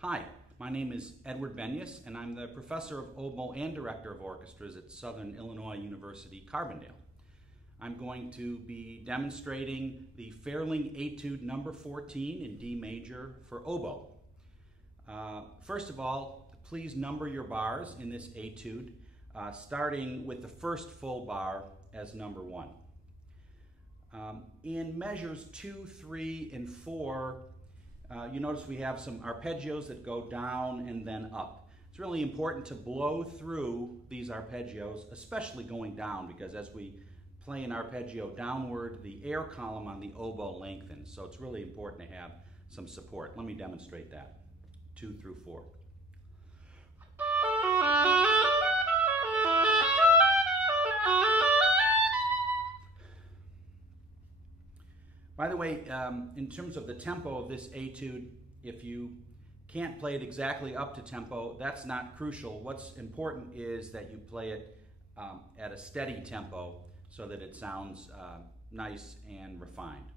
Hi, my name is Edward Benyas, and I'm the professor of oboe and director of orchestras at Southern Illinois University, Carbondale. I'm going to be demonstrating the Ferling Etude number 14 in D major for oboe. First of all, please number your bars in this etude, starting with the first full bar as number 1. In measures 2, 3, and 4, you notice we have some arpeggios that go down and then up. It's really important to blow through these arpeggios, especially going down, because as we play an arpeggio downward, the air column on the oboe lengthens. So it's really important to have some support. Let me demonstrate that. 2 through 4. By the way, in terms of the tempo of this etude, if you can't play it exactly up to tempo, that's not crucial. What's important is that you play it at a steady tempo so that it sounds nice and refined.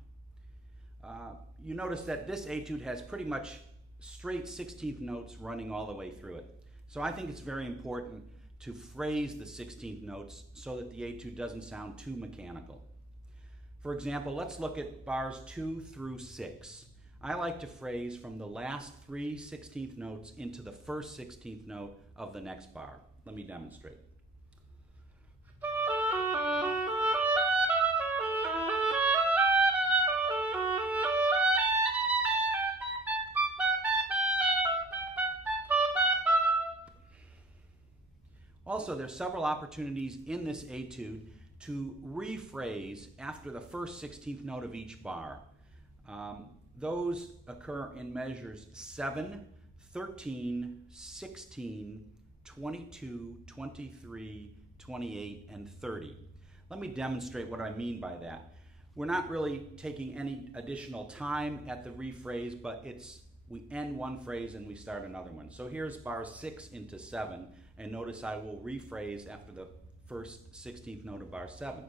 You notice that this etude has pretty much straight 16th notes running all the way through it. So I think it's very important to phrase the 16th notes so that the etude doesn't sound too mechanical. For example, let's look at bars 2 through 6. I like to phrase from the last 3 16th notes into the first 16th note of the next bar. Let me demonstrate. Also, there's several opportunities in this etude to rephrase after the first 16th note of each bar. Those occur in measures 7, 13, 16, 22, 23, 28, and 30. Let me demonstrate what I mean by that. We're not really taking any additional time at the rephrase, but we end one phrase and we start another one. So here's bar 6 into 7, and notice I will rephrase after the first 16th note of bar 7.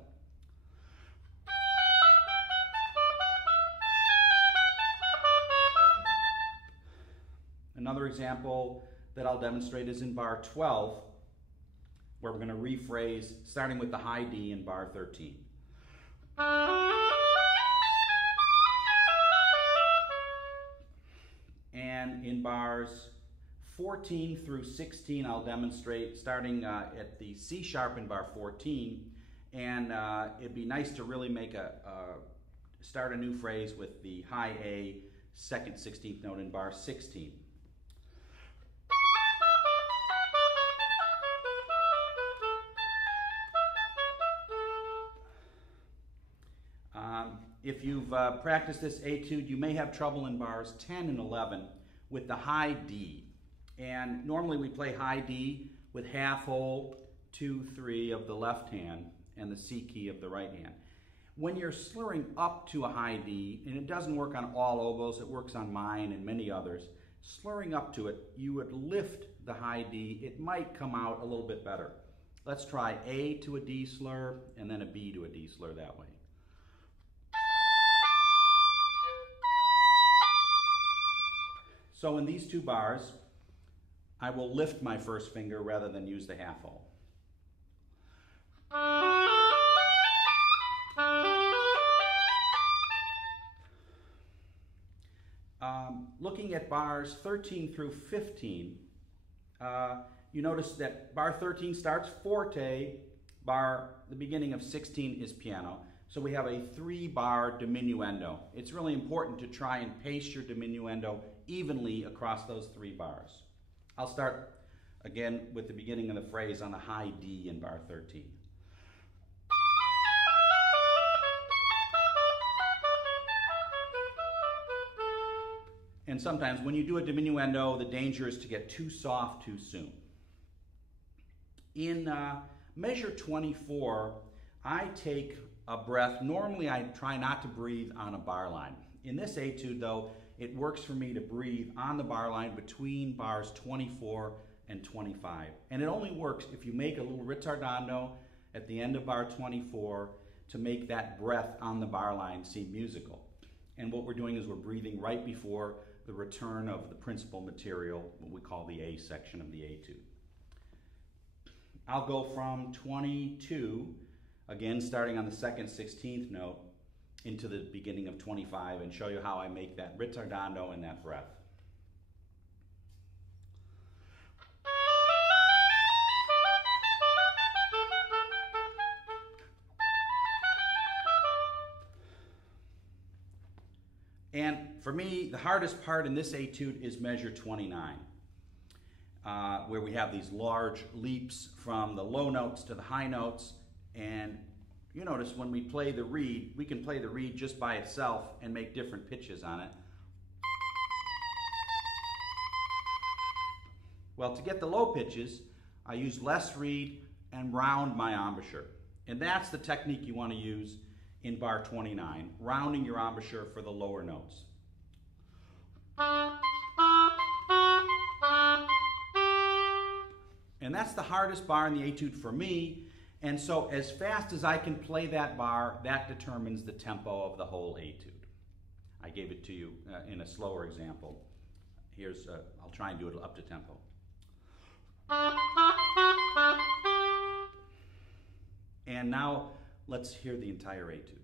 Another example that I'll demonstrate is in bar 12, where we're going to rephrase starting with the high D in bar 13. And in bars 14 through 16, I'll demonstrate starting at the C sharp in bar 14, and it'd be nice to really make start a new phrase with the high A second 16th note in bar 16. If you've practiced this etude, you may have trouble in bars 10 and 11 with the high D. And normally we play high D with half hole, 2, 3 of the left hand and the C key of the right hand. When you're slurring up to a high D, and it doesn't work on all oboes, it works on mine and many others, slurring up to it, you would lift the high D. It might come out a little bit better. Let's try A to a D slur and then a B to a D slur that way. So in these two bars, I will lift my first finger rather than use the half hole. Looking at bars 13 through 15, you notice that bar 13 starts forte, the beginning of 16 is piano. So we have a 3-bar diminuendo. It's really important to try and pace your diminuendo evenly across those 3 bars. I'll start again with the beginning of the phrase on the high D in bar 13. And sometimes when you do a diminuendo, the danger is to get too soft too soon. In measure 24, I take a breath. Normally I try not to breathe on a bar line. In this etude though, it works for me to breathe on the bar line between bars 24 and 25. And it only works if you make a little ritardando at the end of bar 24 to make that breath on the bar line seem musical. And what we're doing is we're breathing right before the return of the principal material, what we call the A section of the etude. I'll go from 22, again starting on the second 16th note, into the beginning of 25 and show you how I make that ritardando and that breath. And for me, the hardest part in this etude is measure 29, where we have these large leaps from the low notes to the high notes. And you notice when we play the reed, we can play the reed just by itself and make different pitches on it. Well, to get the low pitches, I use less reed and round my embouchure. And that's the technique you want to use in bar 29, rounding your embouchure for the lower notes. And that's the hardest bar in the etude for me, and so as fast as I can play that bar, that determines the tempo of the whole etude. I gave it to you in a slower example. Here's, I'll try and do it up to tempo. And now let's hear the entire etude.